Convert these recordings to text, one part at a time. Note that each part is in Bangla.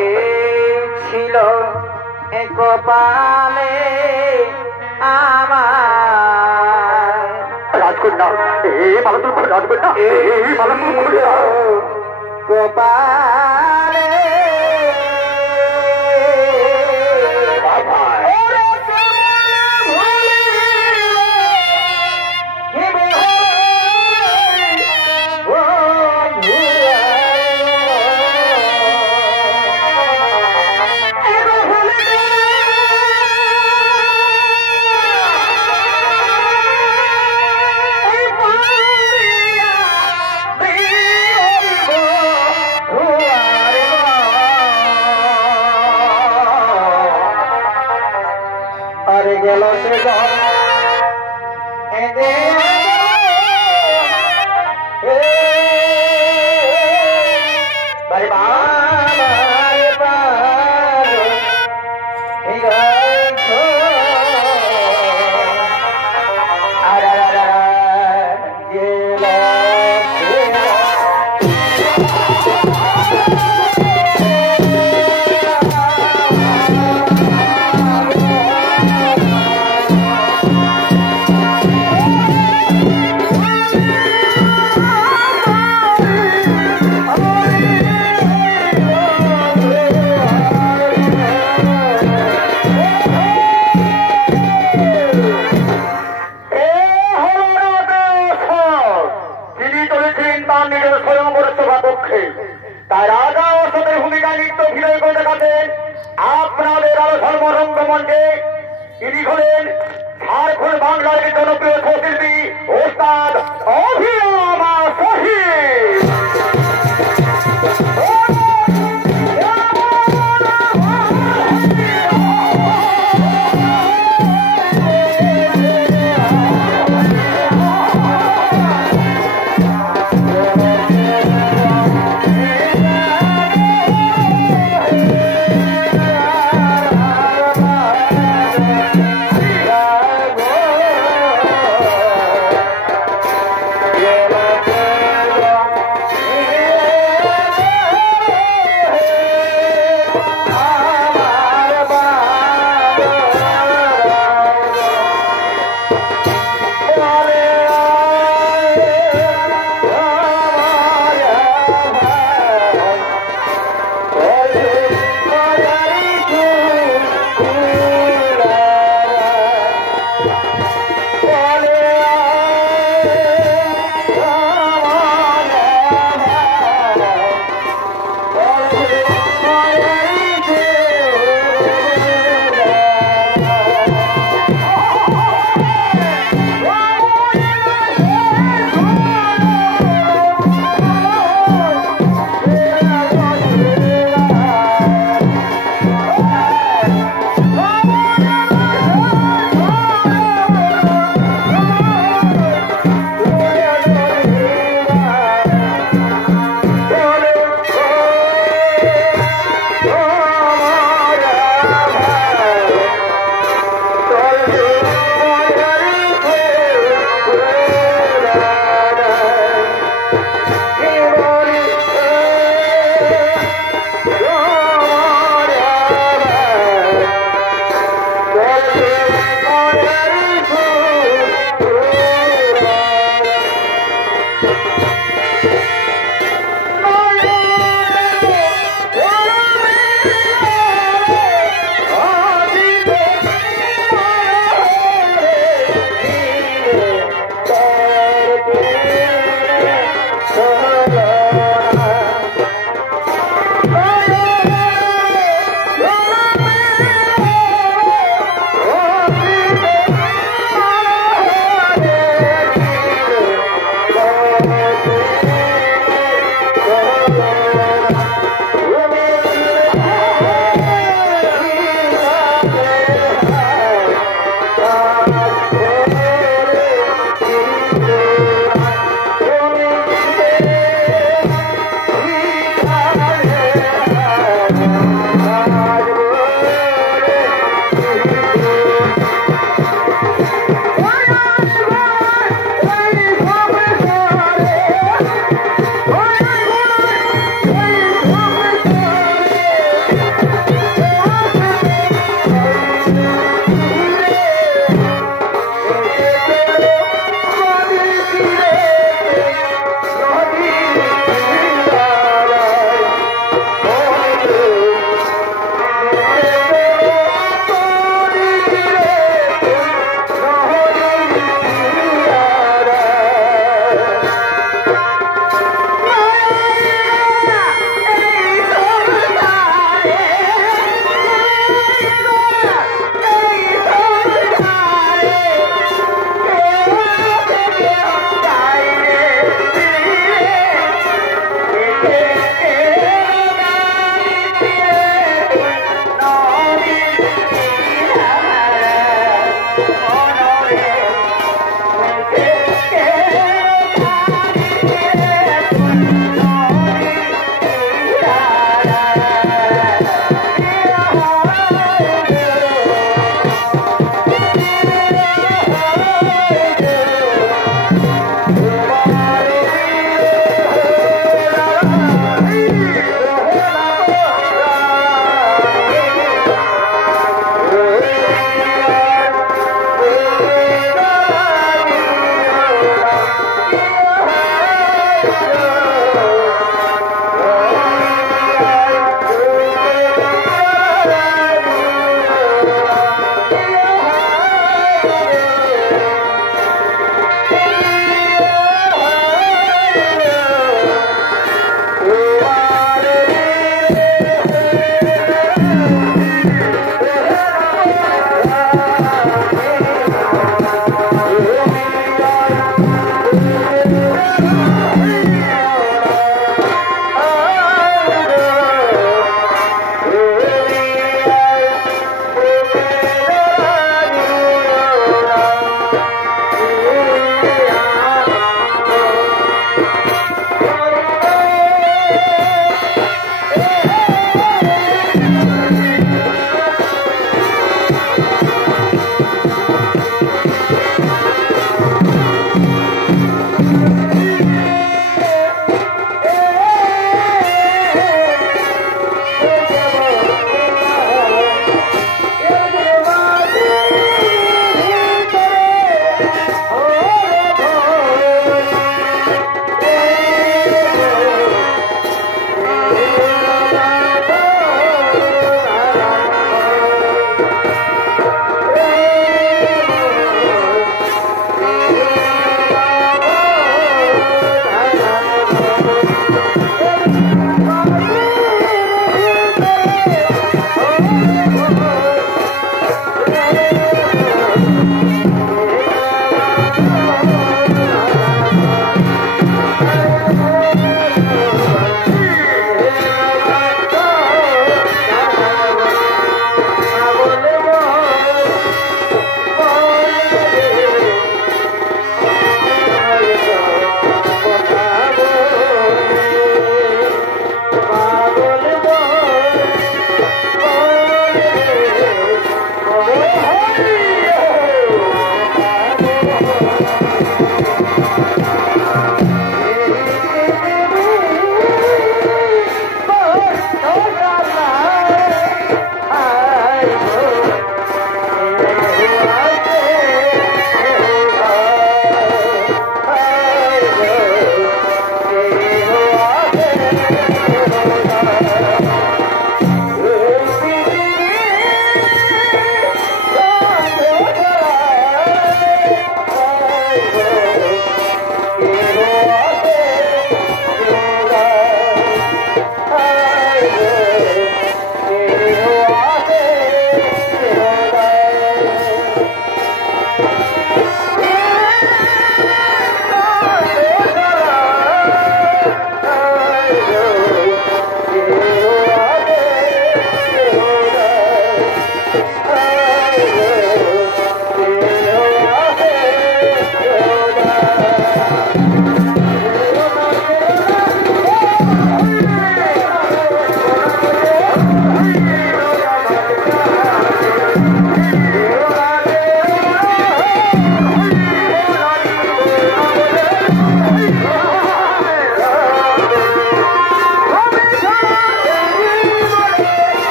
এই ছিল কপালে আমার রাজকন্যা এই মালতুর রাজকন্যা এই মালতুর কপালে গেল সে তার রাজা ও সতের ভূমিকা নৃত্য অভিনয় করে দেখাতেন আপনাদের আরো ধর্মরঙ্গমঞ্চে তিনি হলেন ঝাড়খণ্ড বাংলার জনপ্রিয় শিল্পী ওস্তাদ অভিনবা শহীদ।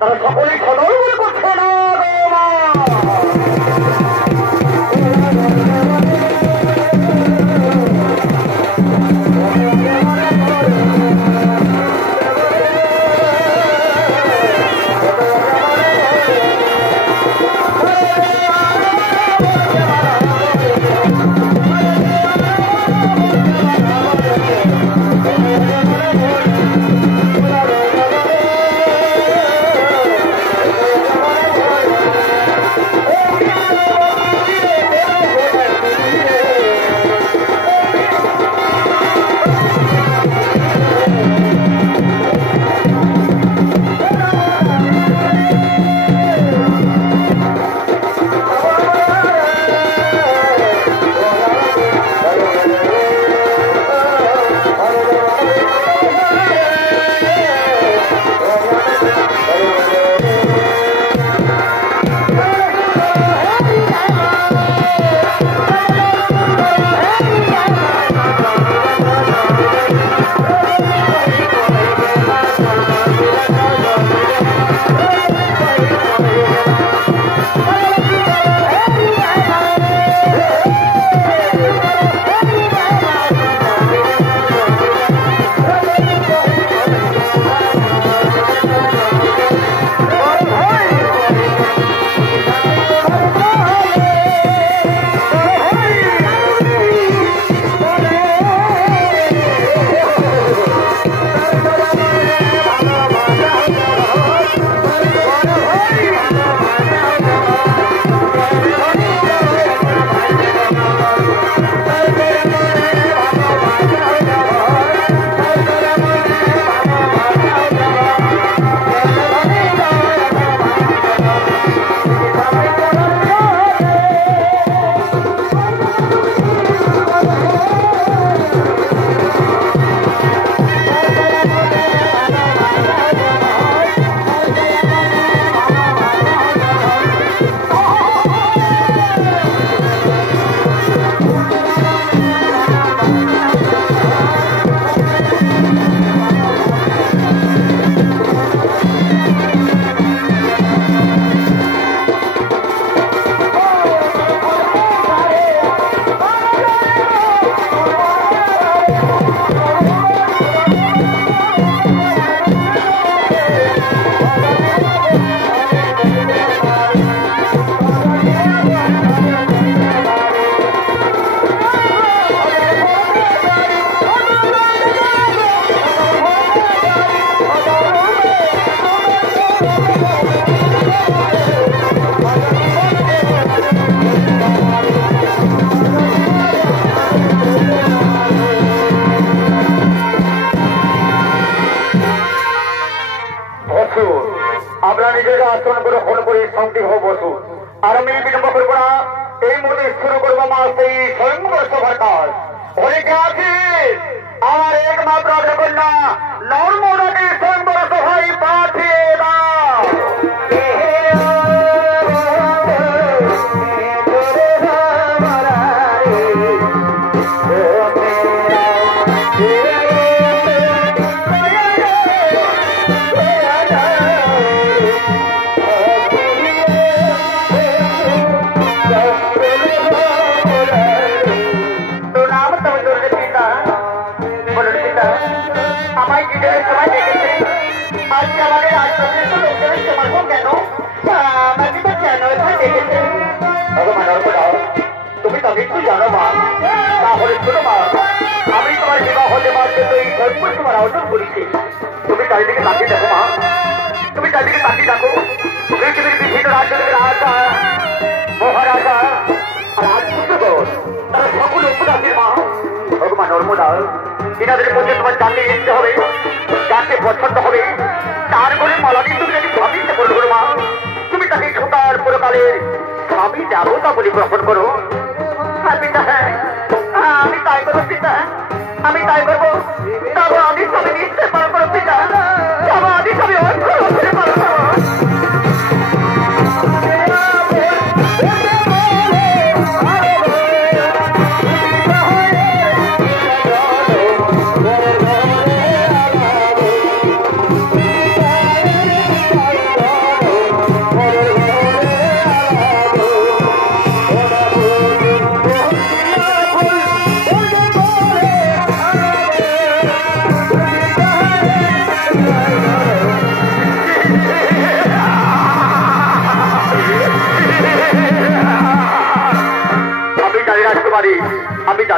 তারা সকলেই সদল মনে করছে না আমরা নিজেরা আচরণ করে ফোন করে শান্তি হব বসু আর আমি বিলম্ব করবো না এই মুহূর্তে শুরু করবো আমার সেই স্বয়ংবর সভার কাজ অনেকে আছে আমার একমাত্র কন্যা নর্মদাকে স্বয়ংবর সভায় পাঠিয়ে দাও তুমি তবে একটু জানো মা তাহলে শোনো মা আমি তোমার বিবাহ দেওয়ার জন্য এই সর্বস্ব তোমার আয়োজন করেছি তুমি চারিদিকে তাকিয়ে দেখো মা তুমি চারিদিকে তাকিয়ে দেখো পৃথিবীর বিভিন্ন রাজ্যের রাজা মহারাজা রাজপুত্রগণ তারা সকলে উপদাসীর মা ভগবান নর্মদা এনাদের মধ্যে তোমার যাকে ইচ্ছে হবে যাকে পছন্দ হবে তার করে মালাটি তুমি যদি ভাবিতে বলবো মা তুমি তাকে ছোটার পরকালের স্বামী দেবতা বলে গ্রহণ করো পিতা হ্যাঁ আমি তাই করবো পিতা আমি তাই করবো তবে আমি সবই নিশ্চয় পালন করো পিতা তবে আমি সবই অক্ষর অক্ষরে পালন করো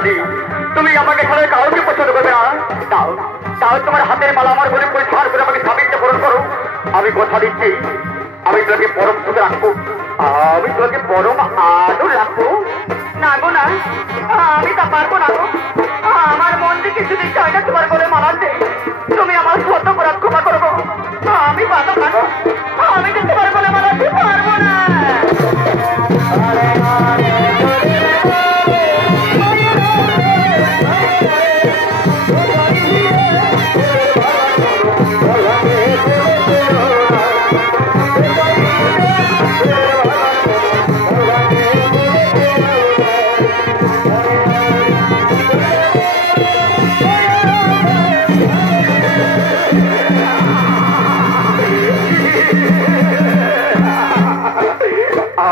জানি তুমি আমাকে ছাড়া কাউকে পছন্দ করবে না। তাও তাও তোমার হাতের মালা আমার বলে পরিষ্কার করে আমাকে স্বামীকে বরণ করো। আমি কথা দিচ্ছি আমি তোমাকে পরম সুখে রাখবো, আমি তোমাকে পরম আদর রাখবো। না গো না, আমি তা পারবো না গো। আমার মন যে কিছুদিন চাই না তোমার বলে মানাতে। তুমি আমার শত অপরাধ ক্ষমা করো গো। আমি পারবো না গো, আমি যে তোমার বলে মানাতে পারবো না।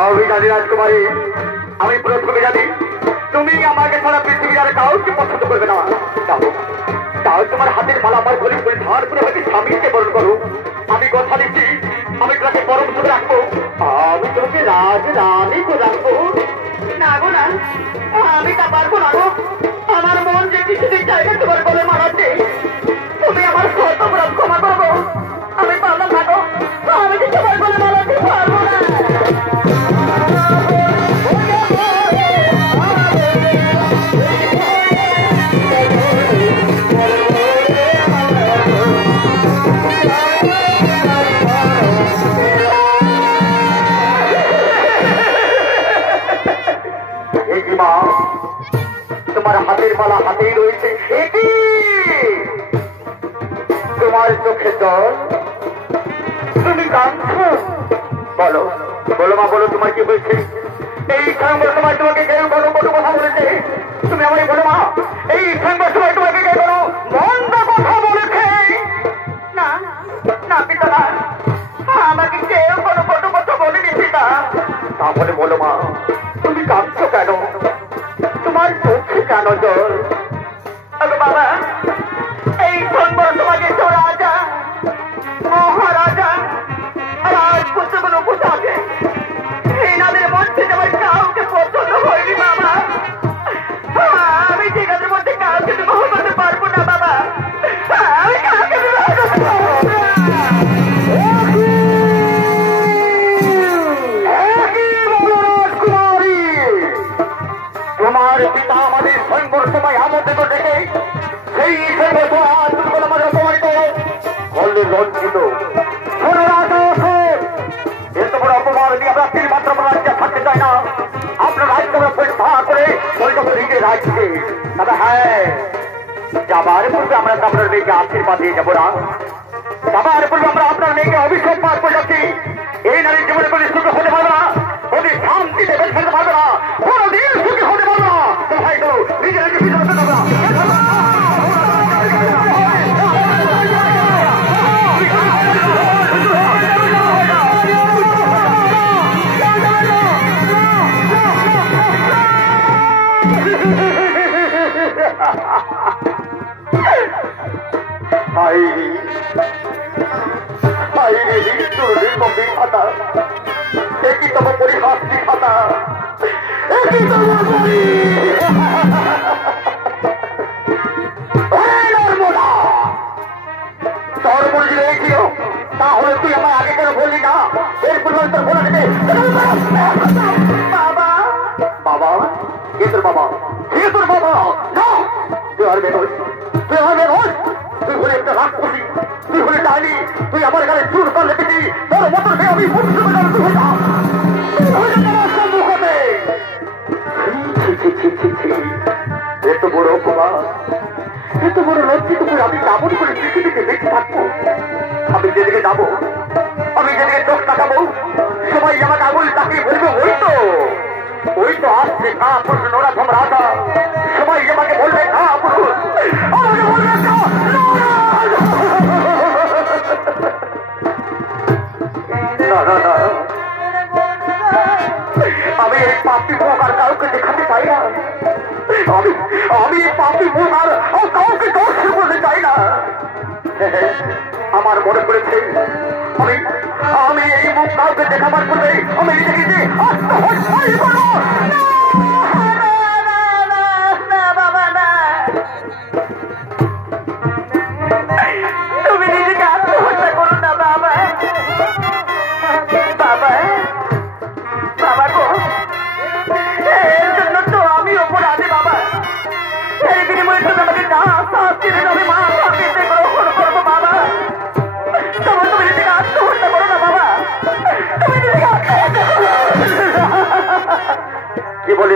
আমি জানি রাজকুমারী, আমি প্রথমে জানি তুমি আমাকে ছাড়া পৃথিবীর আর কাউকে পছন্দ করবে না। তাও তোমার হাতের মালা আমার গলি করে ধার করে আমাকে স্বামীকে বরণ করো। আমি কথা দিচ্ছি আমি তোমাকে পরম সুখে রাখবো, আমি তোমাকে রাজ রানী করে রাখবো। না গো না, আমি তা পারবো না গো। আমার মন যে কিছুদিন চাই না তোমার বলে মানাতে। তুমি আমার শত অপরাধ ক্ষমা করো গো। আমি পারলাম না গো, আমি যে তোমার বলে মানাতে পারবো না। মা তোমার হাতের মালা হাতেই রয়েছে, তোমার চোখে জল, তুমি কাঁদছো। বলো বলো মা, বলো তোমার কি হয়েছে? এই সময় সময় তোমাকে কেউ কোনো কোনো কথা বলেছে? তুমি আমাকে বলো মা, এই সময় সময় তোমাকে কেউ কোনো মন্দ কথা বলেছে? না না পিতা না, আমাকে কেউ কোনো কটু কথা বলেনি পিতা। তাহলে বলো মা, তুমি কাঁদছো কেন? তোমার চোখে কেন জল? বাবা, এই সংবাদ তোমাকে তো রাজা মহারাজা রাজপুত্রগুলো পোশাকে এনাদের মধ্যে আমার কাউকে পছন্দ হয়নি বাবা। আমি ঠিক আছে মধ্যে কাউকে বিবাহ করতে পারবো না বাবা, আমি কাউকে বিবাহ করতে পারবো না। তোমার পিতা আমাদের সৈন্যর সময় আমাদের তো ডেকে সেই সৈন্য আমাদের অপমানিত বললে লজ্জিত। এত বড় অপমান নিয়ে আমরা তিন মাত্র রাজ্যে থাকতে চাই না। আপনার রাজ্য পরীক্ষা করে নিজের রাজ্যে দাদা, হ্যাঁ যাবার পূর্বে আমরা আপনার মেয়েকে আশীর্বাদ দিয়ে যাবো না। যাবার পূর্বে আমরা আপনার মেয়েকে অভিশাপ পাঠ করে যাচ্ছি। এই নারীর জীবনে কোনো সুখ হতে পারবে না, কোনো শান্তি দেবেন ফেলতে পারবে না, কোনোদিন সুখী হতে পারবে না। ভাই তো নিজের একই তব পরিহাস খাতা, একই তব তোর মনে যদি এই ছিল তাহলে তুই আমার আগে কেন বললি না? এর পরিমাণ তোর বলে দেবে। বাবা বাবা কে তোর বাবা? কে তোর বাবা? না তুই আর বেরোস, তুই আর বেরোস। তুই হলে একটা রাক্ষসী, তুই হলে ডাইনি, তুই আমার গালে চুর করে লেগেছি। তোর মতন মেয়ে আমি এত বড় অপমান, এত বড় লজ্জিত করে আমি কেমন করে পৃথিবীতে বেঁচে থাকবো? আমি যেদিকে যাবো, আমি যেদিকে চোখ তাকাবো, সবাই আমাকে আঙুল তাকিয়ে বলবে ওই তো আসছে কাপুরুষ নরাধম রাজা। সবাই আমাকে বলবে কাপুরুষ, আমাকে বলবে আমি এই পাপি মুখ আর কাউকে দেখাতে চাই না। আমি এই পাপি মুখ আর কাউকে দর্শন করতে চাই না। আমার মনে পড়েছে আমি এই মুখ কাউকে দেখাবার পূর্বে আমি নিজেকে আত্মহত্যা করবো।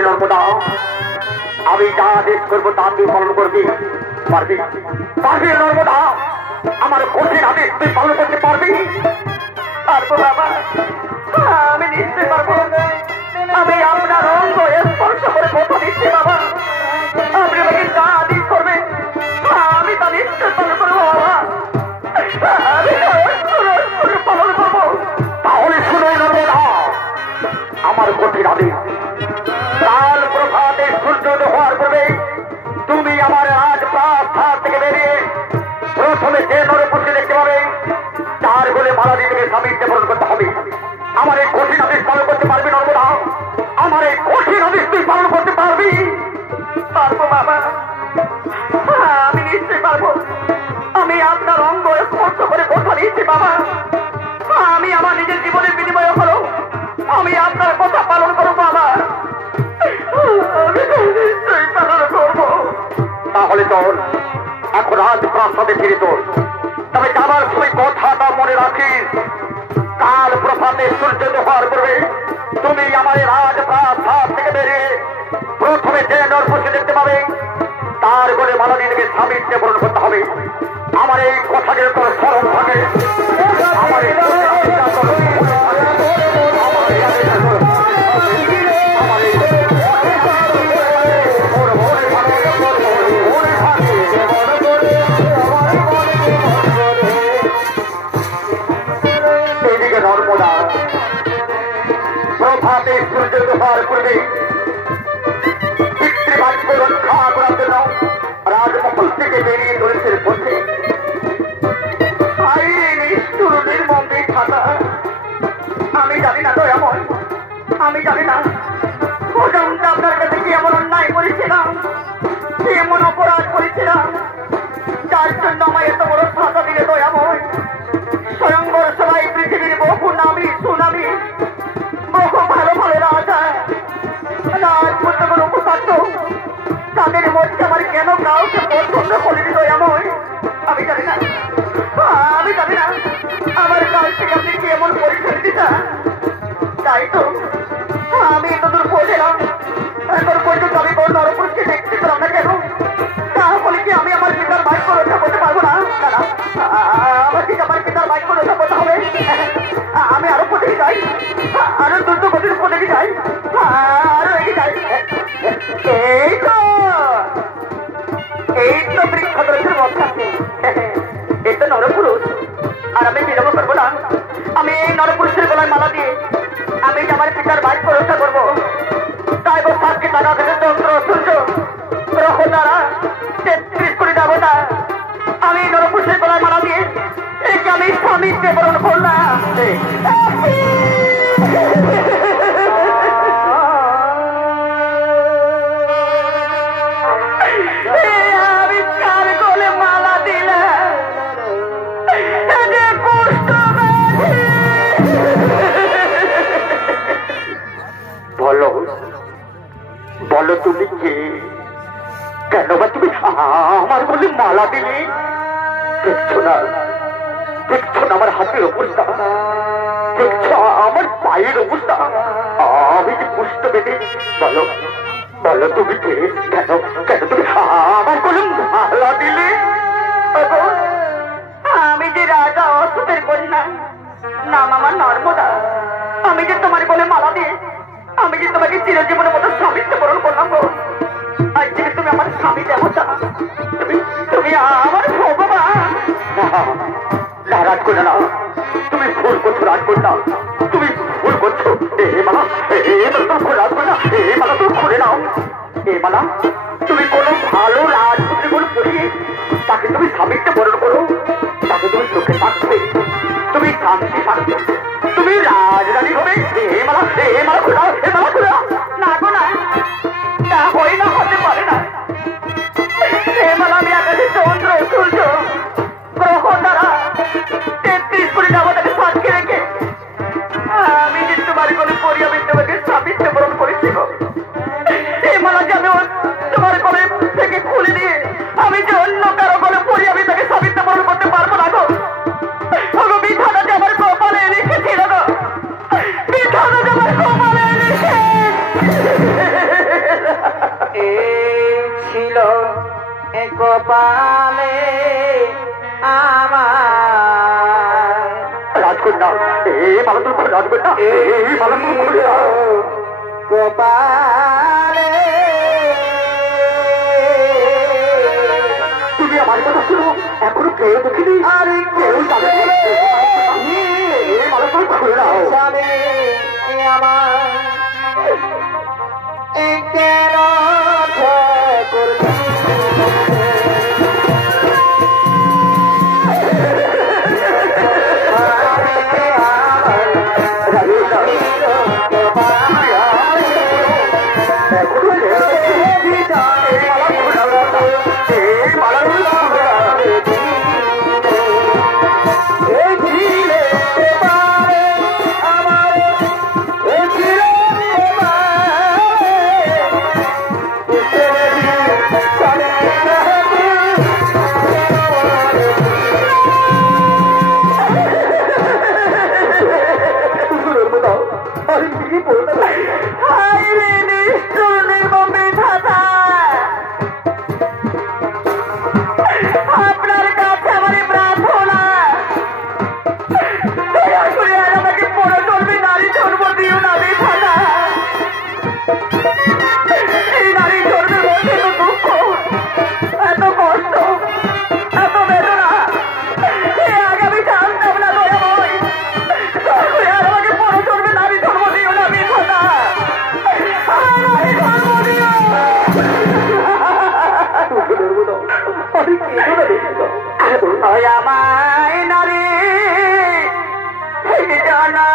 বলি নর্মদা, আমি যা আদেশ করবো তা তুই পালন করবি, পারবি পারবি নর্মদা? আমার কঠিন আদেশ তুই পালন করতে পারবি? পারবো বাবা, আমি নিশ্চয় পারবো। আমি আপনার অঙ্গ স্পর্শ করে কথা দিচ্ছি বাবা, আপনি আমাকে যা আদেশ করবেন আমি তা নিশ্চয় পালন করবো বাবা, আমি পালন করবো। তাহলে শুনে নর্মদা, আমার কঠিন আদেশ, কাল প্রভাতে সূর্যোদয় হওয়ার পূর্বে তুমি আমার রাজপ্রাসাদ থেকে বেরিয়ে প্রথমে যে নরপুরকে দেখতে পাবে তার বলে মালা দিয়ে স্বামীকে বরণ করতে হবে। আমার এই কঠিন আদেশ পালন করতে পারবি নর্মদা? আমার এই কঠিন আদেশ তুই পালন করতে পারবি? পারবো বাবা, আমি নিশ্চয় পারবো। আমি আপনার অঙ্গ স্পর্শ করে কথা দিচ্ছি বাবা, আমি আমার নিজের জীবনের বিনিময় হলো আমি আপনার কথা পালন করবো বাবা, আমি নিশ্চয়ই পালন করবো। তাহলে চল এখন রাজপ্রাসাদে ফিরে চল। তবে যাবার সময় কথাটা মনে রাখিস, কাল প্রভাতে সূর্যোদয় হওয়ার পূর্বে তুমি আমার রাজপ্রাসাদ থেকে বেরিয়ে প্রথমে যে নরপতি দেখতে পাবে তার বলে মালা দিয়ে স্বামীকে বরণ করতে হবে। আমার এই কথাকে তোর স্মরণ থাকে, আমার এই এইদিকে নর্মদা প্রভাতে সূর্যোদয় হওয়ার পূর্বে পিতৃবাক্য রক্ষা করার জন্য রাজমহল থেকে বেরিয়ে চলেছে বলছে, নিষ্ঠুর নির্মন্দির থাকা আমি জানি না দয়াময়, আমি জানি না পর্যন্ত আপনার কাছে কি এমন অন্যায় করেছিলাম, এমন অপরাধ করেছিলাম যার জন্য আমায় এত বড় সাজা দিলে দয়াময়। স্বয়ংবর সবাই পৃথিবীর বহু নামী সুনামী বহু ভালো ভালো রাজা রাজপুত্রগুলো উপকার, তাদের মধ্যে আমার কেন কাউকে পছন্দ করিনি দয়াময়? আমি জানি না, আমি জানি না আমার কাছ থেকে আপনি কি এমন পরীক্ষা দিতে, তাই তো আমি এতদূর পৌঁছলাম, এখন পর্যন্ত আমি কোন নরপুরুষকে দেখতে পেলাম না কেন? তাহলে কি আমি আমার পিতার বাক্য রক্ষা করতে পারবো না? আমার ঠিক আমার পিতার বাক্য রক্ষা করতে হবে। আমি আরো পথে যাই, আরো দ্রুত গতির পথে যাই, আরো এগিয়ে যাই। এই তো বৃক্ষ দর্শের মধ্যে এই তো নরপুরুষ, আর আমি বিলম্ব করবো না। আমি এই নরপুরুষের গলায় মালা দিয়ে আমি আমার পিতার বাক্য রক্ষা করবো। তাই সাতকে টাকা থেকে চন্দ্র সূর্য গ্রহ দ্বারা 33 কোটি দেবতা আমি নরপুরুষের গলায় মালা দিয়ে একে আমি স্বামীকে বরণ করলাম। আমি কার গলে মালা দিলাম, বলো বলো তুমি কে? কেন বা তুমি আমার বলে মালা দিলে? দেখছো না, দেখছো না আমার হাতের অবস্থা, দেখছো আমার পায়ের অবস্থা, আমি যে পুষ্ট বেঁধে। বলো বলো তুমি কে? কেন কেন তুমি আমার বলে মালা দিলে? আমি যে রাজা অসুখের কন্যা, নাম আমার নর্মদা, আমি যে তোমার বলে মালা দিয়ে আমি যে তোমাকে চিরজীবনের মতো স্বামীত্ব বরণ করলাম গো। আজ থেকে তুমি আমার স্বামী দেবতা, তুমি আমার ভগবান। না রাজ করো না, তুমি ভুল করছো রাজ করো না, তুমি ভুল করছো। এ মালা তুমি রাজ করো না, এ মালা তুমি খুলে নাও। এ মালা তুমি কোনো ভালো রাজপুত্রী বলে পড়িয়ে তাকে তুমি স্বামীত্ব বরণ করো, তাকে তুমি চোখে থাকবে, তুমি শান্তি থাকবে, তুমি রাজরানী হবে। এ মালা খুলে দাও, এ মালা খুলে দাও। না গো না, তা হই না, হতে পারে না। এ মালা আমি আকাশে চন্দ্র সূর্য গ্রহ দ্বারা 33 কোটি দেবতাকে সাক্ষী রেখে আমি যে তোমার কোলে পড়ি, আমি তোমাকে স্বামীত্ব বরণ করেছি গো। এই মালা যে আমি তোমার কোলে থেকে খুলে দিয়ে আমি যে অন্য কারো কোলে পড়ি, আমি তাকে স্বামীত্ব বরণ করতে পারবো না গো। কপালে আমার রাজকন্যা এই মালা তুমি খুলে রাজকন্যা এই মালা তুমি খুলে কপালে তুমি আমার কথা শুনো এখনো কেউ দেখিনি আরে কেউ জানে এই মালা তুমি খুলে নাও জানে আমার কেন আপনার কাছে আমার প্রার্থনা দয়া করে আর আমাকে পড়ে চলবে নারী জন্ম দিও না বেঠানা এই নারী জন্মের মধ্যে এত দুঃখ এত কষ্ট এত বেদনা আগে আমি জানতাম না দয়াময় দয়া করে আর আমাকে পড়ে চলবে নারী জন্ম দিও না বেঠানা নারী জন্ম দিও আমায় নারী জানা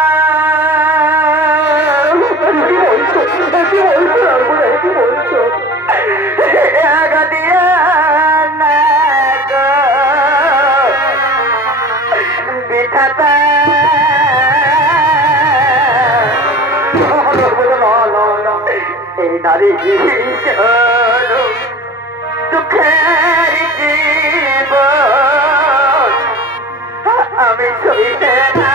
বিধাতা এই নারী দুঃখের জীবন আমি সইতে না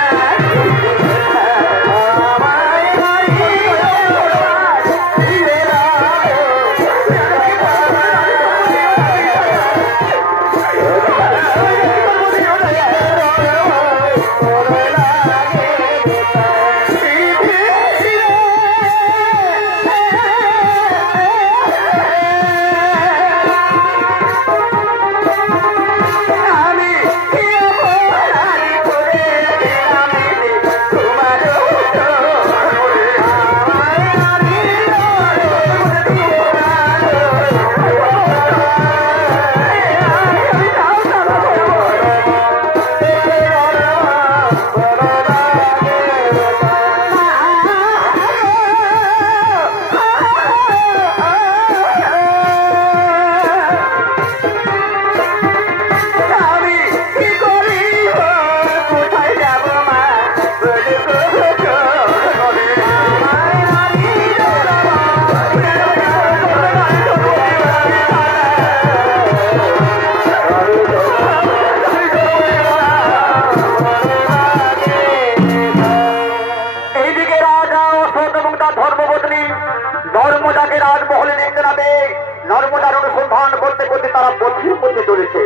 নর্মদাকে রাজমহলে দেখতে না পেয়ে নর্মদার অনুসন্ধান করতে করতে তারা পথির মধ্যে চলেছে।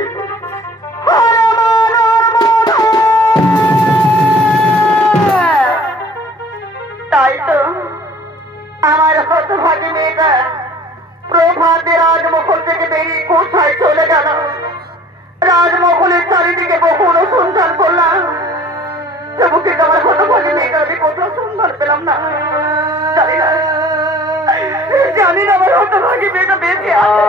তাই তো আমার হতভাগী মেয়েটা প্রভাতে রাজমহল থেকে বেরিয়ে কোথায় চলে গেল। রাজমহলের চারিদিকে বহু অনুসন্ধান করলাম, তবু কিন্তু আমার হতভাগী মেয়েটা আমি কোথাও সন্ধান পেলাম না। জানি না আমার হতভাগী মেয়েটা বেঁচে আছে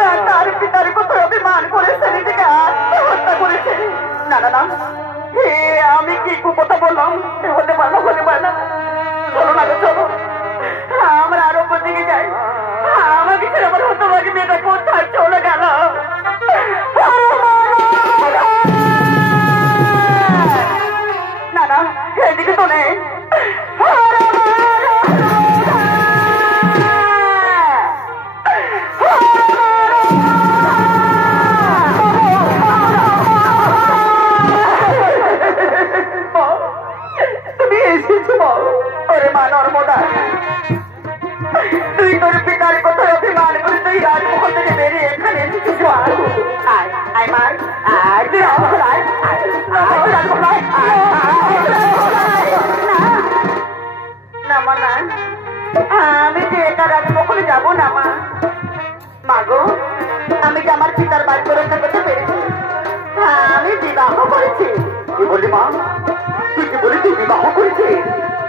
না তার পিতার কোথাও অভিমান করেছে, নিজেকে আত্মহত্যা করেছে। না না না, আমি কি কথা বললাম, হতে পারলো হতে পারলাম। চলো না চলো, আমরা আরো দিকে যাই। আমাকে ছেড়ে আমার হতভাগী মেয়েটা কোথায় চলে গেল। না না, এদিকে তো নেই। তুমি এসেছো ওরে মা নর্মদা, তুই তোর পিতার কোথায় অভিমান করে তুই রাজমহল থেকে বেরিয়ে এখানে এসেছিস। আয় মাই আয় তুই রাজমহলায় রাজমহলায় না মা না আমি যে একা রাজমহলে যাবো না মা। মাগো আমি যে আমার পিতার বাড়ি রক্ষা করতে পেরেছি, আমি বিবাহ করেছি। কি বলি মা? তুই কি বলি তুই বিবাহ করেছিস?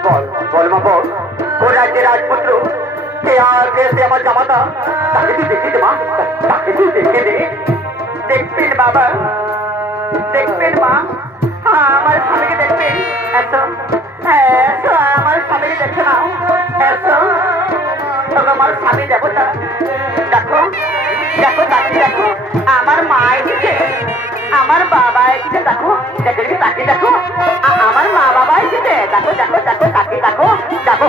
বল বল মা বল, কোন রাজ্যের রাজপুত্র কে আর কে আমার জামাতা? তাকে তুই দেখে দে মা, তাকে তুই দেখে দে। দেখবেন বাবা, দেখবেন মা, আমার স্বামীকে দেখবেন। এসো এসো আমার স্বামীকে দেখে নাও। এসো আমার স্বামী দেবতা, দেখো দেখো তাকে দেখো, আমার মা এসেছে, আমার বাবা এসেছে, দেখো দেখে তাকে দেখো, আমার মা বাবা এসেছে, দেখো দেখো দেখো তাকে দেখো দেখো।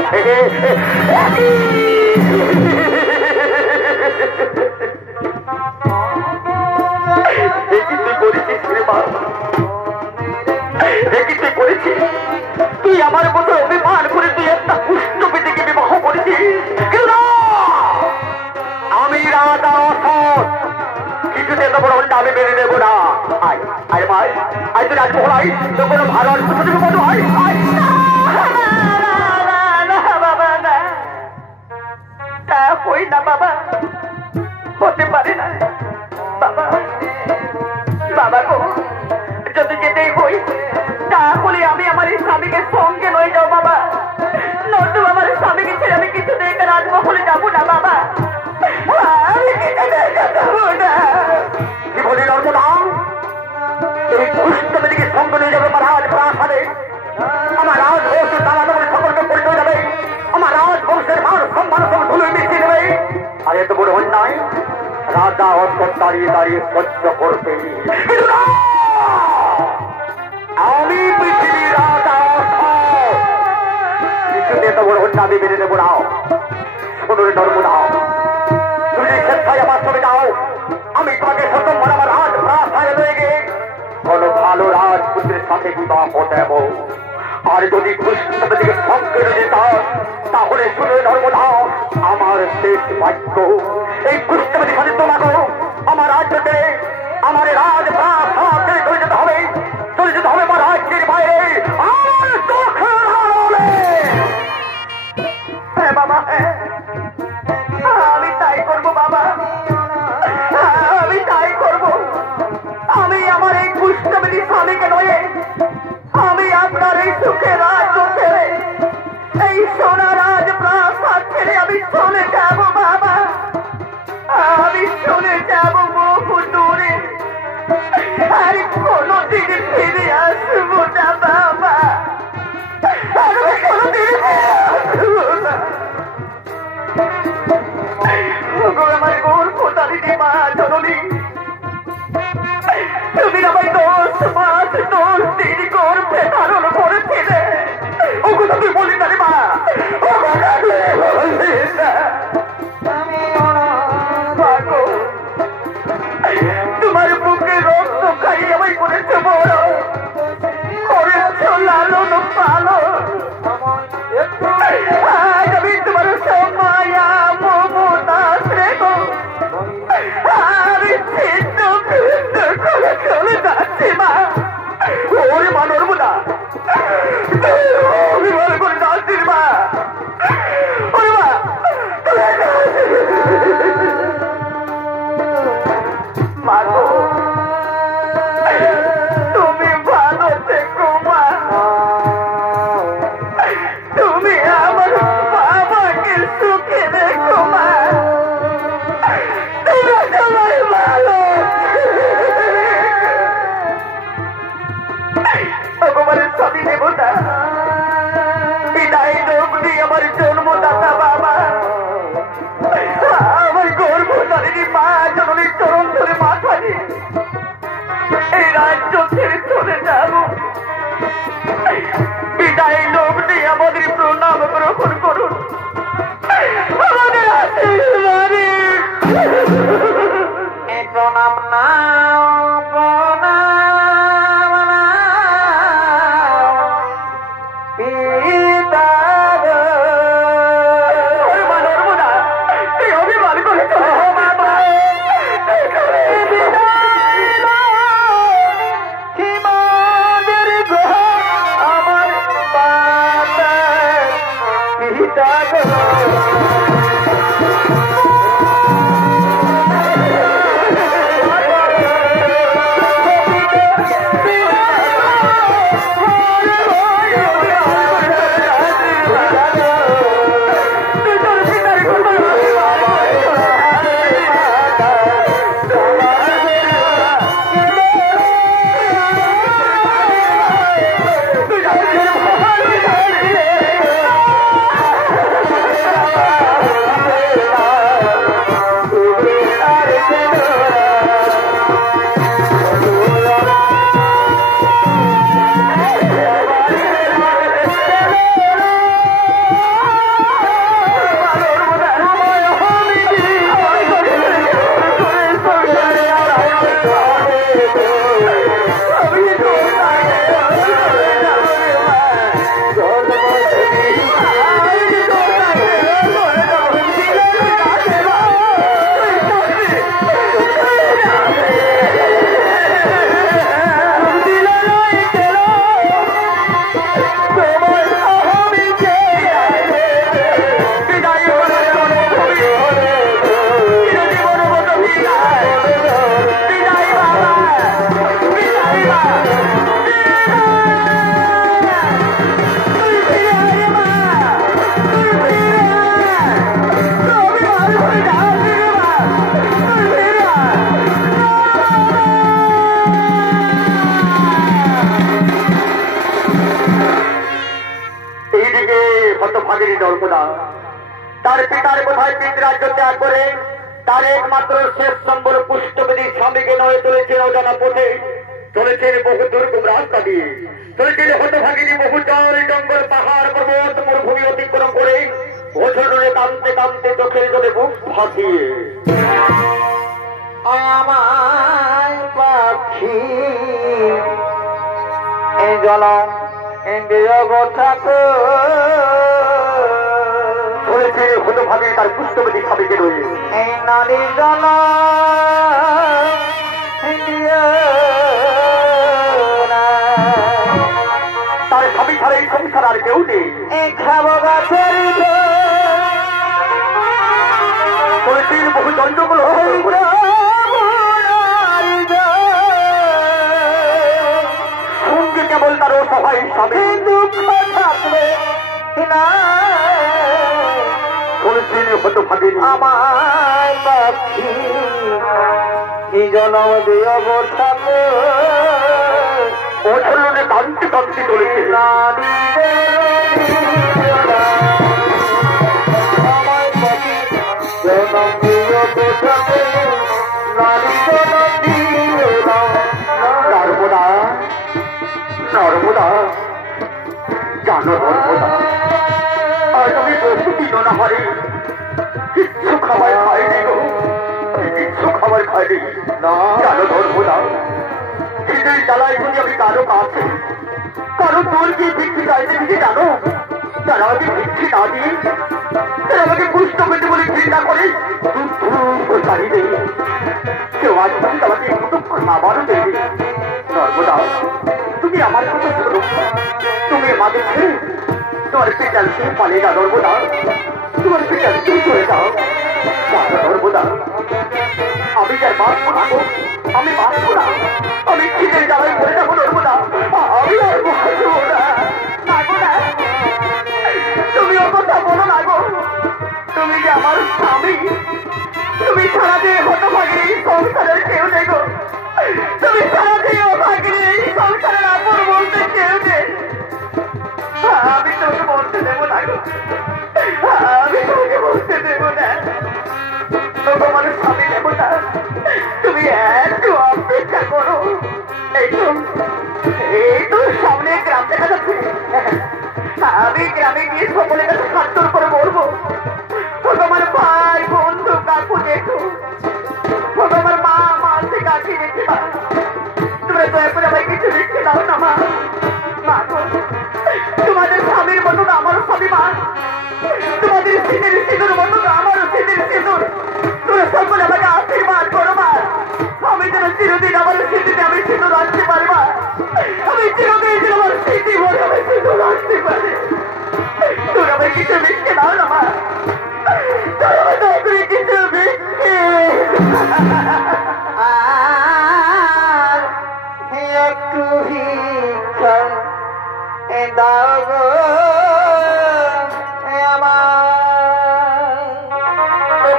তুই আমার মতো অভিমান করে তুই একটা পুষ্ট পেটিকে বিবাহ করেছিস। আমি রাজা অসৎ, কিছুতে তো বড় আমি মেনে নেব না। আয় আয় ভাই, আয় তুই রাজমহল আয়, তো কোনো ভালো আর মতো আয় আয়। বাবা না, তা হই না বাবা, হতে পারে না বাবা। বাবা গো, যদি যেতেই হই তাহলে আমি আমার স্বামীকে সঙ্গে লয়ে যাও বাবা, নয়তো আমার স্বামীকে ছেড়ে আমি কিছুতেই রাজমহলে যাবো না বাবা। আমি কিছুতেই যাবো না। কি বলি নর্মদাম, তুমি পুষ্টপতিকে সঙ্গে নিয়ে যাবে আমার রাজপ্রাসাদে, আমার রাজবংশের দামাদমের সকলকে পরিচয় দেবে, আমার রাজবংশের মান সম্মান সব ধুলোয় মিশিয়ে দেবে। আর এত বড় অন্যায় রাজা অস্ত্র দাঁড়িয়ে দাঁড়িয়ে সহ্য করতে। আমি পৃথিবীর রাজা কিছুতে এত বড় অন্যায় আমি মেনে নেব না। শোনো নর্মদাম, তুমি স্বেচ্ছায় আমার সঙ্গে যাও, আমি তোমাকে প্রথমবার আমার রাজপ্রাসাদে লয়ে গিয়ে কোন ভালো রাজপুত্রের সাথে বিবাহ দেব। আর যদি পুষ্টপতিকে সঙ্গে নিয়ে যাও তাহলে শুনে নর্মদা, আমার শেষ বাক্য এই পুষ্টপতির সাথে তোমাকে আমার রাজ্যতে আমার রাজপ্রাসাদে চলে যেতে হবে, চলে যেতে হবে আমার রাজ্যের বাইরে। আর চোখের আড়ালে। হ্যাঁ বাবা, হ্যাঁ আমি তাই করবো বাবা, আমি তাই করবো। আমি আমার এই পুষ্টপতি স্বামীকে নয়ে আমি আপনার এই সুখের রাজ্য ছেড়ে, এই সোনা রাজপ্রাসাদ ছেড়ে আমি চলে যাব বাবা। আমি চলে যাব বহু দূরে, আর কোনোদিন ফিরে আসবো না বাবা, আমি কোনোদিন আসবো না। আমার গোর কোথারি মা জননী, তুমি আমায় 10 মাস 10 দিন গর্ভে ধারণ করেছিলে। ও কথা তুই বলি না রে মা, ও কথা তুই বলি না। তোমার বুকে রক্ত খাইয়ে আমায় করেছ বড়, করেছ লালন পালন। আজ আমি তোমার সময়া মমতা রেখো আমি ছিন্ন ভিন্ন করে চলে যাচ্ছি মা। ওরে মা নর্মদা, অভিমান করে যাচ্ছিস মা। ওরে মা, মা গো, তুমি ভালো থেকো মা। তার পিতার কোথায় পিতৃরাজ্য ত্যাগ করে তার একমাত্র শেষ সম্বল পুষ্টবেদী স্বামীকে নয় চলেছেন অজানা পথে, চলেছেন বহু দুর্গম রাস্তা দিয়ে, চলেছেন হতভাগিনী বহু জল জঙ্গল পাহাড় পর্বত মরুভূমি অতিক্রম করে ভোজনে কাঁদতে কাঁদতে চোখের জলে বুক ভাসিয়ে আমার পাখি এই জল ইন্দ্রিয় ঠাকুর চলেছে হতভাগিনী তার পুষ্টবেদী স্বামীকে নয় এই নারী জল ইন্দ্রিয় তার স্বামী ছাড়া এই সংসার আর কেউ নেই। এই খাবো গাছের চলেছেন বহু জঞ্জল সঙ্গে কেবল তার অসহায় স্বামী দুঃখ থাকবে না চলেছেন হতভাগিনী আমার পাখি কি জনম দিয় ঠাকুর অঝলনে কান্তি কান্তি চলেছে আমার পাখি জনম দিয় ঠাকুর নারী জনম দিয় নর্মদা নর্মদা জানো নর্মদা আজ আমি বহুদিন না হারে কিচ্ছু খাবার খাইনি গো, কিচ্ছু খাবার খাইনি জানো নর্মদা খিদের জ্বালায় যদি আমি কারো কাছে কারো তোর গিয়ে ভিক্ষি চাইতে দিকে জানো তারা আমাকে ভিক্ষি না দিয়ে তারা আমাকে পুষ্ট পেতে বলে চিন্তা করে ছাড়ি দেয় কেউ আজ পর্যন্ত আমাকে একটু খাবারও দেবে। নর্মদা তুমি আমার কথা শোনো, তুমি আমাকে ছেড়ে তোমার পিতার ছেড়ে পালিয়ে যাও নর্মদা, তোমার পিতার ছেড়ে চলে যাও নর্মদা। আমি যার বাস খাবো আমি বাঁচবো না, আমি খিদের জ্বালায় পড়ে যাবো নর্মদা, আমি আর বাঁচবো না। তুমি ও কথা বলো না গো, তুমি যে আমার স্বামী, তুমি ছাড়া দিয়ে হতভাগিনী সংসারের কেউ নেই গো, তুমি ছাড়া দিয়ে অভাগিনী সংসারের আপন বলতে কেউ নেই। আমি তোকে বলতে দেবো না গো, আমি তোকে বলতে দেবো না, তোমার স্বামী দেবো না, তুমি একটু অপেক্ষা করো। এই তো সামনে গ্রাম দেখা যাচ্ছে, আমি গ্রামে গিয়ে সকলের কাছে খাদ্যর করে বলবো তোমার ভাই বন্ধু কাকু দেখো তোমার মা মাসে কাকি দেখে তোমরা দয়া করে আমায় কিছু লিখে দাও না মা। মা তোমাদের স্বামীর মতো না আমারও স্বামী মা, তোমাদের শীতের সিঁদুর মতো না আমারও শীতের সিঁদুর, তোমরা সকলে আমাকে আশীর্বাদ করো মা, আমি যেন চিরদিন আমার স্মৃতিতে আমি সিঁদুর আসতে পারি মা, আমি চিরদিন যেন আমার স্মৃতি বলে আমি সিঁদুর আসতে পারি। তোমরা আমায় কিছু লিখে দাও না মা। দাও গো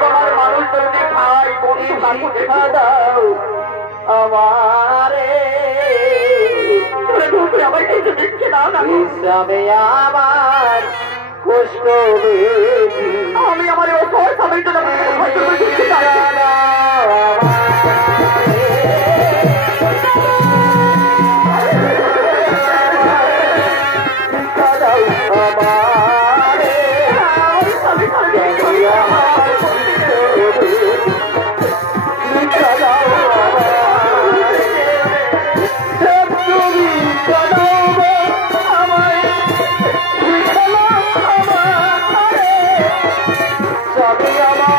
তোমার মানুষ যদি খাই শিক্ষা দাও আমারে আমার কিছু দিচ্ছে না হিসাবে আমার কষ্ট আমি আমার ওপর সবাই তো সবই আমার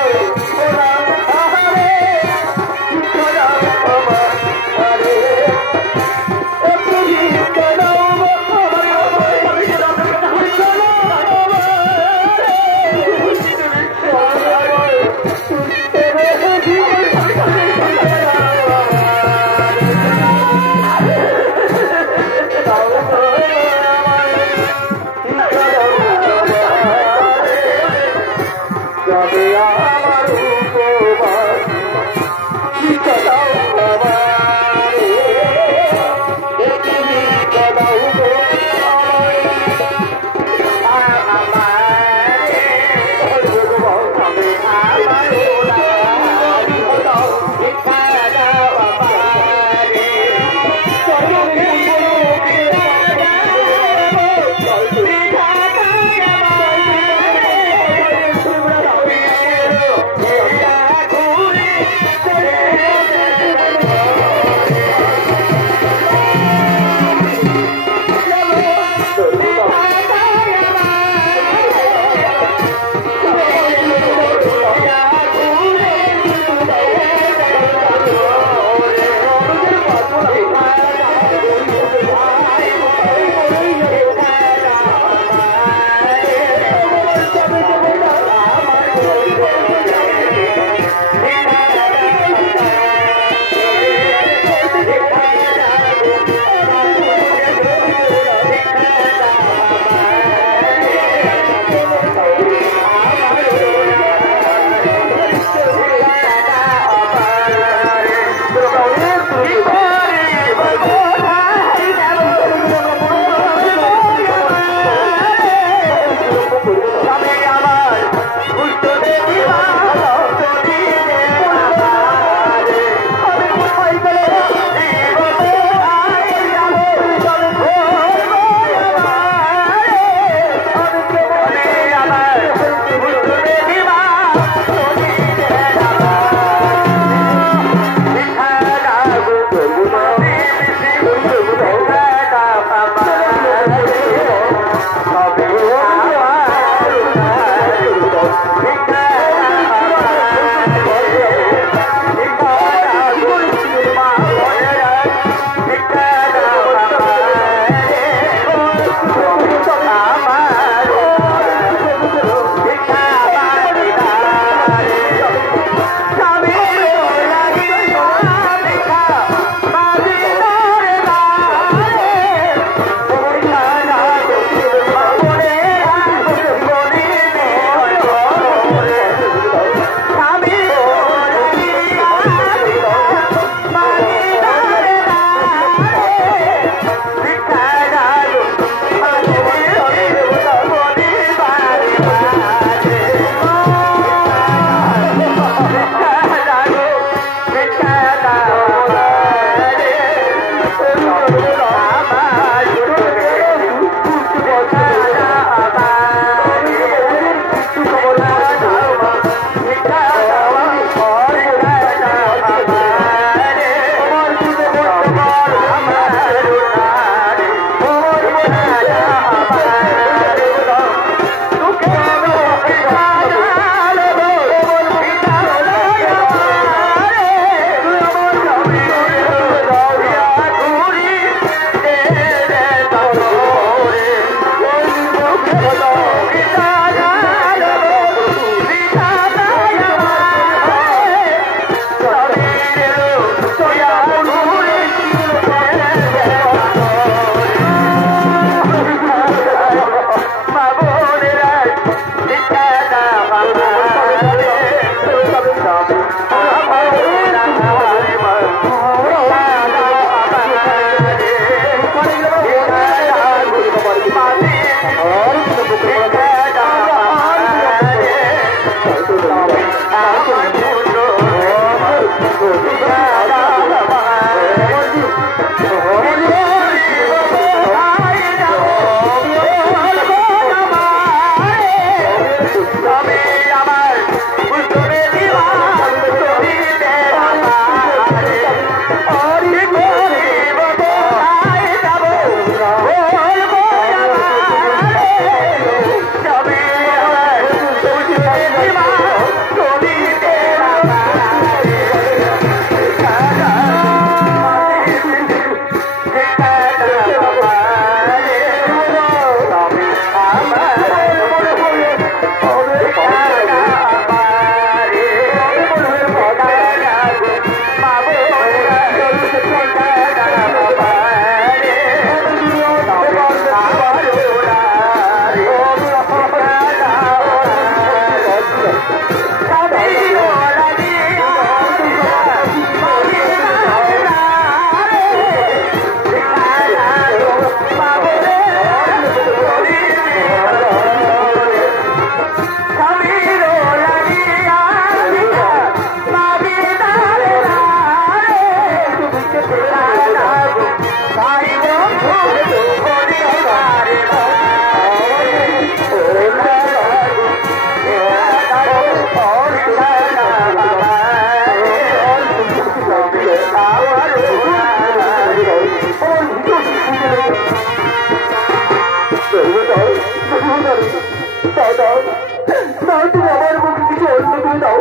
তুমি আমার মুখে কিছু অন্য করে দাও,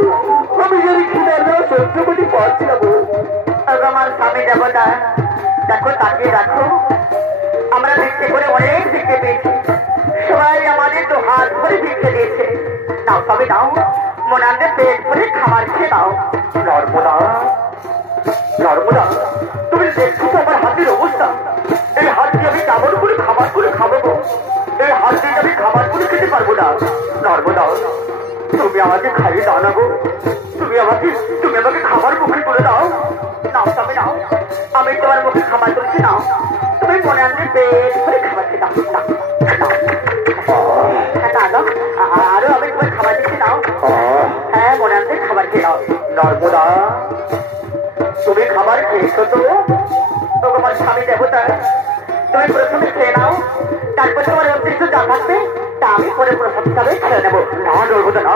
আমি যদি খিদার না সহ্য করতে পারছি না গো। আমার স্বামী দেবতা, দেখো তাকিয়ে রাখো, আমরা ভিক্ষে করে অনেক ভিক্ষে পেয়েছি, সবাই আমাদের তো হাত ভরে ভিক্ষে দিয়েছে। নাও স্বামী নাও, মনাদের পেট ভরে খাবার খেয়ে দাও। নর্মদা, নর্মদা, তুমি দেখছো তো আমার হাতের অবস্থা? এই হাত দিয়ে আমি কেমন করে খাবার করে খাবো গো? এই হাত দিয়ে আমি খাবার করে খেতে পারবো না। নর্মদা, তুমি আমাকে খাইয়ে দাও না গো, তুমি আমাকে খাবার মুখে করে দাও। নাও স্বামী নাও, আমি তোমার মুখে খাবার করেছি, নাও তুমি মনাদের পেট ভরে খাবার খেয়ে দাও। আরো আমি তোমার খাবার দিচ্ছি, নাও। হ্যাঁ, মনাদের খাবার খেয়ে দাও। নর্মদা, তুমি খাবার খেয়েছো তো? তোমার স্বামী দেবতা, তুমি প্রথমে খেয়ে নাও, তারপর তোমার অতিরিক্ত যা থাকবে তা আমি পরে প্রসাদ হিসাবে খেয়ে নেবো। না নর্মদা না,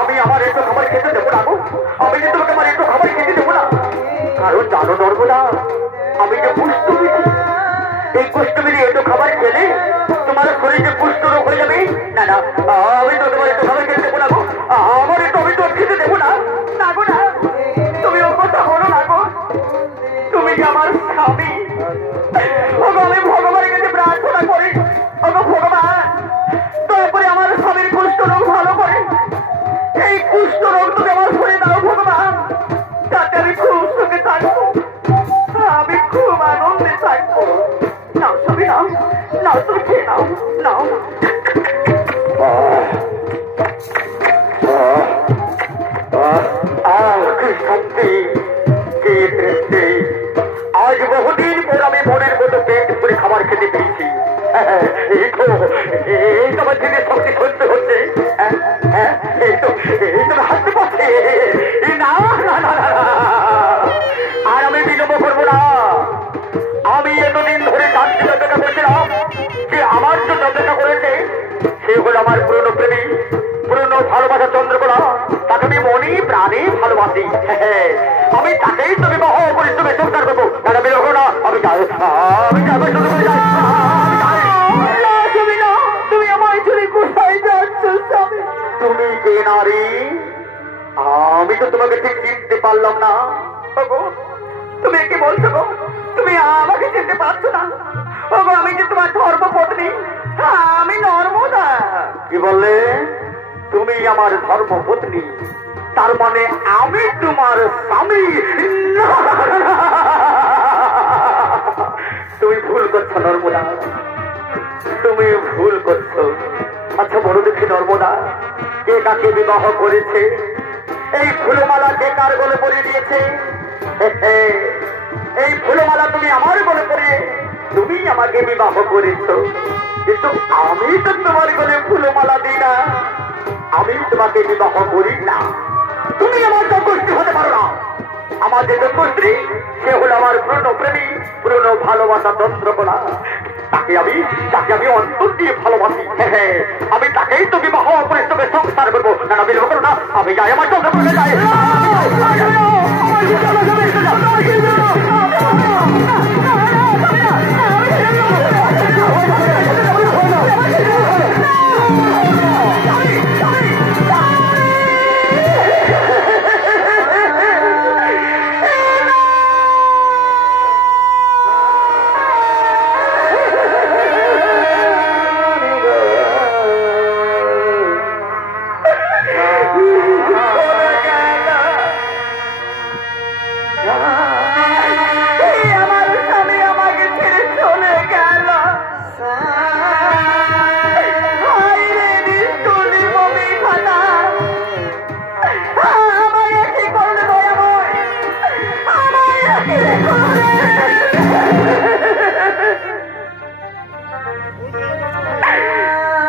আমি আমার একটু খাবার খেতে দেবো না গো, আমি যে তোমাকে আমার একটু খাবার খেতে দেবো না। কারণ জানো নর্মদা, আমি যে পুষ্টবিধি, এই পুষ্টবিধি একটু খাবার খেলে তোমার শরীরে পুষ্ট রোগ হয়ে যাবে। না না, আমি তো তোমার একটু খাবার খেতে দেবো না গো, আমার একটু আমি তো খেতে দেবো না। না গো না, তুমি ওর কথা বলো না গো, তুমি যে আমার স্বামী। ওগো, আমি ভগবানের কাছে প্রার্থনা করি, ওগো ভগবান, তারপরে আমার স্বামীর কুষ্ঠ রোগ ভালো করে, এই কুষ্ঠ রোগ তুমি আমার শরীরে দাও ভগবান, তাতে আমি খুব সুখে থাকবো, আমি খুব আনন্দে থাকবো। নাও স্বামী নাও, নাও তুমি খেয়ে নাও, নাও। কি শান্তি, কি তৃপ্তি! আজ বহুদিন পর আমি মনের মতো পেট করে খাবার খেতে পেয়েছি। এই তো আমার দিনের শক্তি সহ্য হচ্ছে, এই তো হাসতে পারছে। না না না না, আর আমি বিলম্ব করবো না। আমি এতদিন ধরে তার জন্য অপেক্ষা করছিলাম, যে আমার জন্য অপেক্ষা করেছে সে হল আমার পুরনো প্রেমী, পুরনো ভালোবাসা চন্দ্রকলা। তাকে আমি মনে প্রাণে ভালোবাসি। আমি তাকেই তো বিবাহ পরিশ্রমে সংসার করবো। তারা বেরোবো না, আমি যাই, আমি যাবো। তুমি আমায় চুরি কোথায় যাচ্ছ স্বামী? তুমি কে নারী? আমি তো তোমাকে ঠিক চিনতে পারলাম না। ওগো, তুমি কি বলছো গো? তুমি আমাকে চিনতে পারছো না? ওগো, আমি যে তোমার ধর্মপত্নী, আমি নর্মদা। কি বললে? তুমি আমার ধর্মপত্নী? তার মানে আমি তোমার স্বামী? তুমি ভুল করছো নর্মদা, তুমি ভুল করছো। আচ্ছা বড় দেখি নর্মদা, কে কাকে বিবাহ করেছে? এই ফুলমালা কে কার গলে পরিয়ে দিয়েছে? এই ফুলমালা তুমি আমার গলে পরিয়ে তুমি আমাকে বিবাহ করেছ, কিন্তু আমি তো তোমার গলে ফুলমালা দিই না, আমি তোমাকে বিবাহ করি না। তুমি আমার যজ্ঞস্ত্রী হতে পারো না। আমার যে যজ্ঞস্ত্রী সে হলো আমার পুরনো প্রেমী, পুরনো ভালোবাসা চন্দ্রকলা। তাকে আমি অন্তর দিয়ে ভালোবাসি। আমি তাকেই তো বিবাহ পরিশ্রমে সংসার করবো। না না, বিবাহ করো না, আমি যাই, আমার চন্দ্রকলা যাই।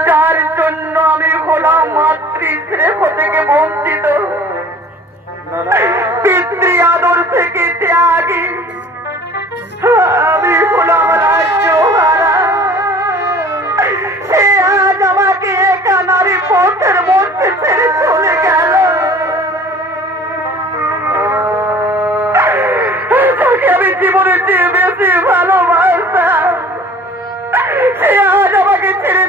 যার জন্য আমি হলাম মাতৃস্নেহ থেকে বঞ্চিত, পিতৃ আদর থেকে ত্যাগী, আমি হলাম রাজ্য হারা। সে আজ আমাকে একা নারী পথের মধ্যে ছেড়ে চলে গেল। তাকে আমি জীবনের চেয়ে বেশি ভালোবাসতাম, সে আজ আমাকে ছেড়ে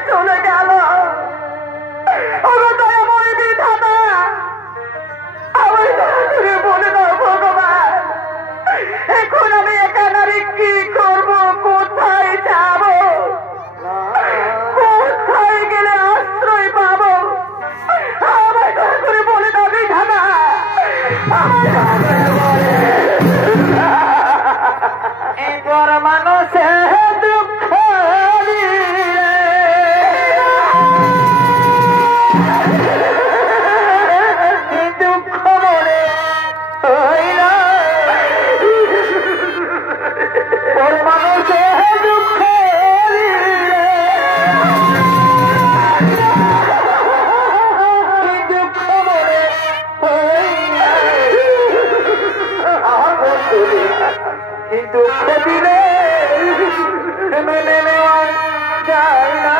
চাই না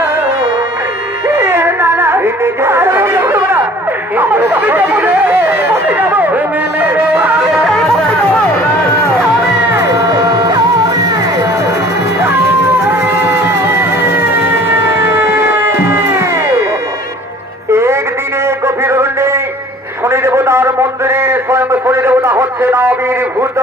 একদিনে গভীর হলে শনি দেবতার মন্দিরে স্বয়ং শনি দেবতা হচ্ছে আবির্ভূত।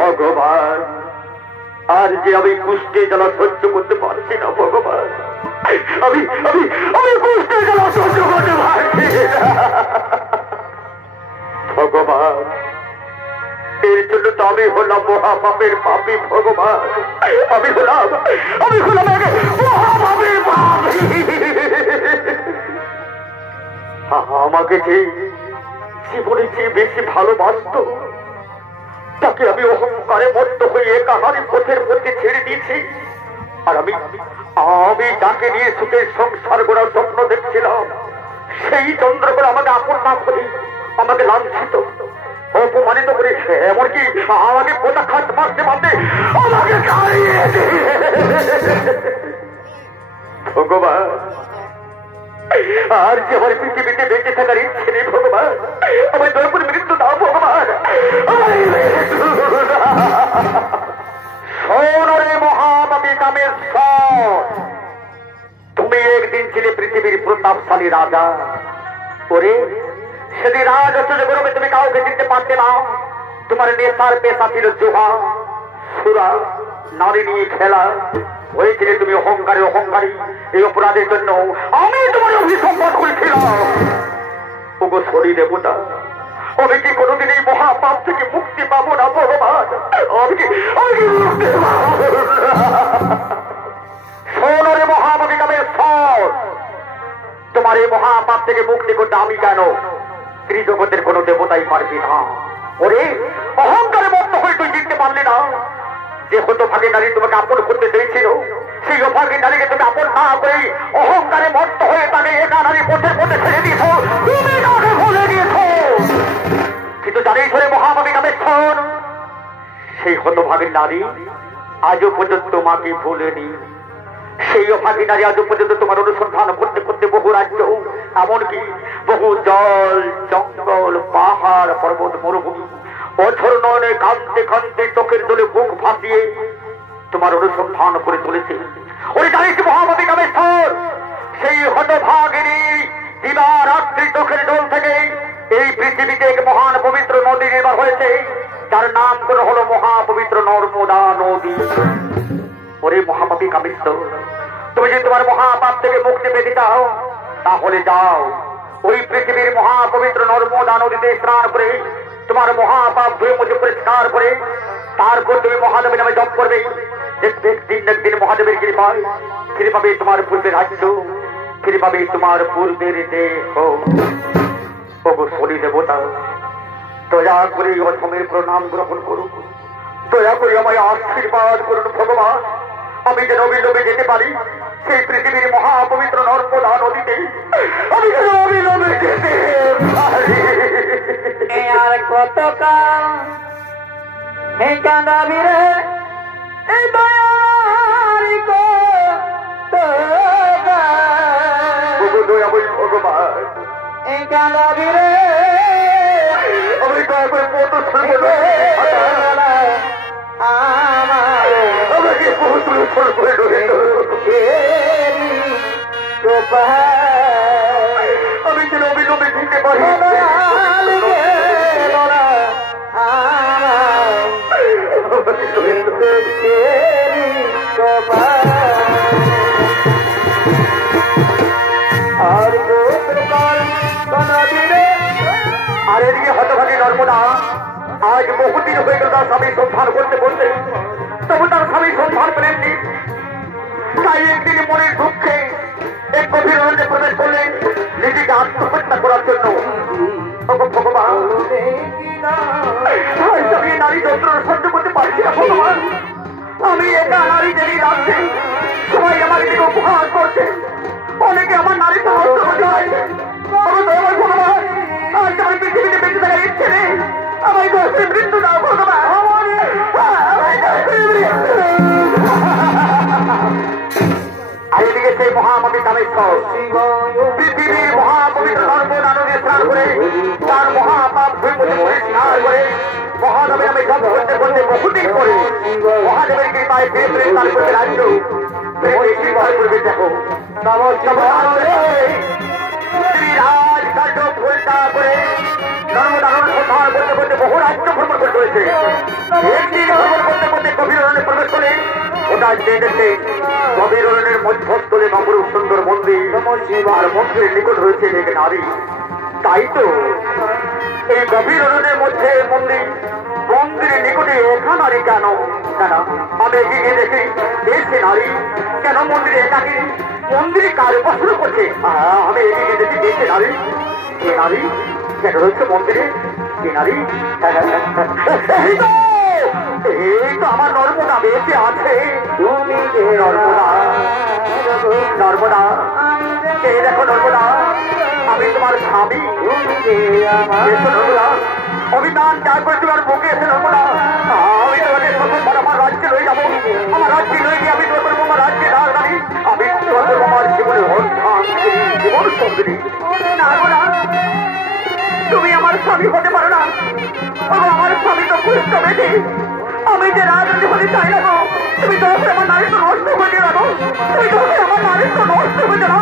ভগবান, আর যে আমি কুষ্ঠে জ্বালা সহ্য করতে পারছি না ভগবান, আমি আমি আমি কুষ্ঠে জ্বালা সহ্য করতে পারছি না ভগবান। এর জন্য তো আমি হলাম মহাপাপের পাপী ভগবান। আমি হলাম মহাপাপের পাপী। আমাকে যে জীবনে যে বেশি ভালোবাসত তাকে আমি অহংকারে মত্ত হয়ে একাহারি পথের মধ্যে ছেড়ে দিয়েছি। আর আমি যাকে নিয়ে সুখের সংসার গড়ার স্বপ্ন দেখছিলাম সেই চন্দ্রকর আমাকে আপন না করে আমাকে লাঞ্ছিত অপমানিত করে, এমনকি আমাকে পোতাঘাত মারতে মারতে আমাকে ভগবান। আর যে আমার পৃথিবীতে বেঁচে থাকার ইচ্ছে নেই ভগবান, আমার দয়া করে মৃত্যু দাও ভগবান। সোনরে মহাপাপী কামেশ্বর, তুমি একদিন ছিলে পৃথিবীর প্রতাপশালী রাজা। ওরে সেদিন রাজসূয় গরমে তুমি কাউকে চিনতে পারতে না। তোমার নেশার পেশা ছিল জুয়া, সুরা, নারী নিয়ে খেলা। হয়েছিলে তুমি অহংকারী। এই অপরাধের জন্য আমি তোমার অভিসম্পাদ করেছিলাম। ওগো শনি দেবতা, আমি কি কোনোদিন এই মহাপাপ থেকে মুক্তি পাবো না ভগবান? আমি কি মুক্তি পাবো? সোনরে মহাপাপী কামেশ্বর, তোমার এই মহাপাপ থেকে মুক্তি করতে আমি কেন, ত্রিজগতের কোন দেবতাই পারবি না। ওরে অহংকারে মত্ত হয়ে তুই জিততে পারলি না। যে হতভাগী নারী তোমাকে আপন করতে চেয়েছিল, সেই অভাগী নারীকে তুমি আপন না করে অহংকারে মত্ত হয়ে তাকে একা নারী পথে পথে ছেড়ে দিয়েছ, তুমি তাকে ভুলে দিয়েছ। কিন্তু জানিস রে মহাপাপী কামেশ্বর, সেই হতভাগী নারী আজও পর্যন্ত তোমাকে ভুলেনি। সেই অভাগী নারী আজও পর্যন্ত তোমার অনুসন্ধান করতে করতে বহু রাজ্য, এমনকি বহু জল জঙ্গল পাহাড় পর্বত মরুভূমি অঝর নয়নে কাঁদতে কাঁদতে চোখের জলে বুক ভাসিয়ে তোমার অনুসন্ধান করে চলেছে। ওই জানিস মহাপাপী কামেশ্বর, সেই হতভাগিনী দিবারাত্রি চোখের জল থেকে এই পৃথিবীতে এক মহান পবিত্র নদী নির্মাণ হয়েছে, যার নাম করে হলো মহাপবিত্র নর্মদা নদী। ওরে মহাপাপী কামেশ্বর, তুমি যদি তোমার মহাপাপ থেকে মুক্তি পেতে চাও তাহলে যাও ওই পৃথিবীর মহাপবিত্র নর্মদা নদীতে স্নান করে তোমার মহাপাপ ধুয়ে মুছে পরিষ্কার করে তারপর তুমি মহাদেবের নামে জপ করবে। দেখবে দিন মহাদেবের কৃপায় ফিরে পাবে তোমার পূর্বের রাজ্য, ফিরে পাবে তোমার পূর্বের দেহ। ওগো শনি দেবতা, দয়া করে অসমের প্রণাম গ্রহণ করুন, দয়া করে আমায় আশীর্বাদ করুন ভগবান। আমি যেন অবিলম্বে যেতে পারি সেই পৃথিবীর মহাপবিত্র নর্মদা নদীতে, আমি যেন অবিলম্বে যেতে পারি। আর কত কাল হে কাঁদাবি রে এই দয়ারি দয়াময়ী ভগবান, আমি দয়া করে পথ শুনবো আমাকে পথ করে আমি যেন অবিলম্বে দিতে পারি আর এদিকে হতভাগী নর্মদা আজ বহুদিন হয়ে গেল তার স্বামী সন্ধান করতে করতে, তবু তার স্বামী সন্ধান পেলেননি। তাই একদিন মনের দুঃখে এক গভীর অরণ্যে প্রবেশ করলেন নিজেকে আত্মহত্যা করার জন্য। ভগবান, আমি নারী যন্ত্রণা সহ্য করতে পারছি না ভগবান। আমি একা নারী দেবী রাখছি, সবাই আমার দিকে উপহার করছে, অনেকে আমার নারী তো হত্যা করতে পারছে। ভগবান, আজ আমার পৃথিবীতে বেঁচে থাকার ইচ্ছে নেই, আমায় দোষের মৃত্যু দাও ভগবান। আর এদিকে সেই মহামতি কামেশ্বর পৃথিবীর মহাপবিত্র নর্মদা নদী স্নান করে তার মহাপাপ পরিষ্কার করে মহাদেবের আমি সব করতে করতে বহুদিন করে মহাদেবের কৃপায় ফিরে ফিরে তার করতে রাজ্য করবে। দেখো রাজকার্য ভুলটা করে নর্মদা নদী উদ্ধার করতে করতে বহু রাজ্য ভ্রমণ করতে হয়েছে। একদিন ভ্রমণ করতে করতে গভীর অরণ্যে প্রবেশ করে ওটা দেখেছে গভীর অরণ্যের মধ্যস্থলে অপরূপ সুন্দর মন্দির, আর মন্দিরের নিকট রয়েছে এক নারী। তাই তো এই গভীর অরণ্যের মধ্যে মন্দির, মন্দিরের নিকটে একা নারী কেন? কেন আমি এগিয়ে দেখি সে নারী কেন মন্দিরে একাকি? মন্দিরে কার উপাসনা করছে? আমি এগিয়ে দেখি সে নারী, সে নারী কেন রয়েছে মন্দিরে? সে নারী এই তো আমার নর্মদা বেঁচে আছে। তুমি নর্মদা, নর্মদা এই দেখো নর্মদা, আমি তোমার স্বামী। নর্মদা অভিধান চার করে তোমার বুকে এসে নর্মদা আমি তোমাকে প্রথমবার আমার রাজ্যে লয়ে যাবো। আমার রাজ্যে লয়ে গিয়ে আমি তোমার করবো আমার রাজ্যে রাজধানী, আমি তোমার করবো আমার জীবনের জীবন সঙ্গিনী। নর্মদা তুমি আমার স্বামী হতে পারো না, আমার স্বামী তো পুষ্ট বেশি, আমি যে রাজনীতি হতে চাই না। তুমি তো আমার নারী তো নষ্ট করে দিয়ে রাখো, তুমি তো আমার নারী তো নষ্ট করে না।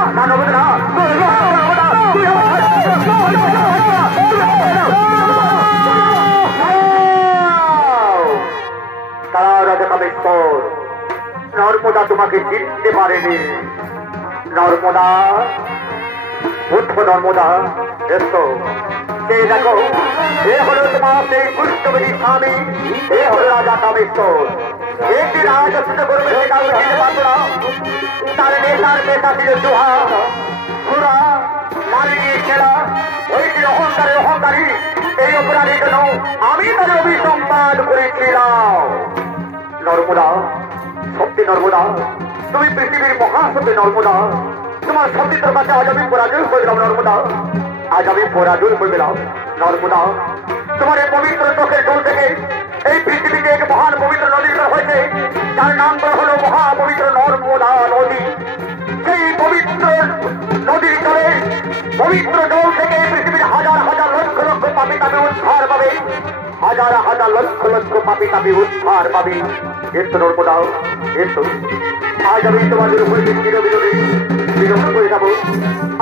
নর্মদা তোমাকে চিনতে পারেনি। নর্মদা বুদ্ধ নর্মদা এসো, সেই দেখো এ হলো তোমার সেই পুষ্টবেদী স্বামী, এ হলো রাজা কামেশ্বর। একটি রাজা শুধু করবে সে কাউকে চিনতে পারবো না। তার নেতার নেতা ছিল জুহা, ঘোড়া, নারী নিয়ে খেলা, ওই ছিল অহংকারের অহংকারী। এই অপরাধীর জন্য আমি তার অভিসম্পাদ করেছিলাম। নর্মদা সত্যি নর্মদা, তুমি পৃথিবীর মহাসত্যি নর্মদা, তোমার সত্যিত্র কাছে আজ আমি পরাজয় করলাম নর্মদা, আজ আমি পরাজয় করলাম নর্মদা। তোমার এই পবিত্র চোখের জল থেকে এই পৃথিবীতে এক মহান পবিত্র নদী হয়েছে, যার নাম করা হলো মহাপবিত্র নর্মদা নদী। সেই পবিত্র নদীর জলে পবিত্র জল থেকে পৃথিবীর হাজার হাজার লক্ষ লক্ষ পাপি তাপি উদ্ধার পাবে, হাজার হাজার লক্ষ লক্ষ পাপি তাপি উদ্ধার পাবে। এসো নর্মদা এসো, আজ আমি তোমাদের উপরে চির বিরোধী মিলন করে যাবো,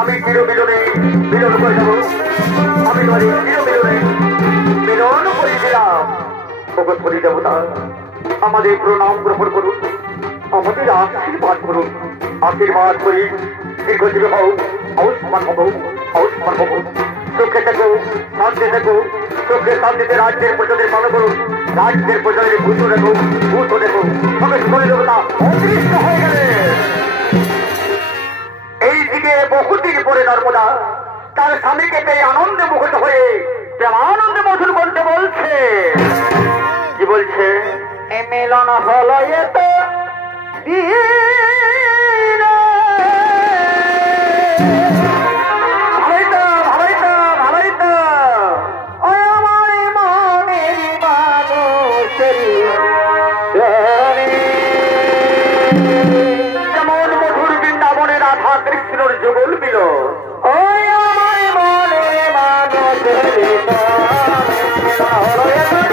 আমি চির বিরোধী মিলন করে যাবো, আমি তোমাদের চির বিরোধী মিলন করেছিলাম। ভগবতী দেবতা আমাদের প্রণাম গ্রহণ করুন, আমাদের আশীর্বাদ করুন, আশীর্বাদ করি দীর্ঘজীবী হও, আয়ুষ্মান হব, আয়ুষ্মান হব, সুখে থেকো, শান্তি থেকো, সুখে শান্তিতে রাজ্যের প্রজাদের পালন করুন, রাজ্যের প্রজাদের ভূত রেখো, ভূত রেখো। ভগবতী দেবতা অদৃশ্য হয়ে গেলে এইদিকে বহুদিন পরে নর্মদা তার স্বামীকে পেয়ে আনন্দে মুখরিত হয়ে আনন্দে মধুর বলতে বলছে। কি বলছে? এ মিলন হলো এত যেমন মধুর বৃন্দাবনে রাধা কৃষ্ণর যুগল মিল, ওই আমার মনে तेरी तान ना हो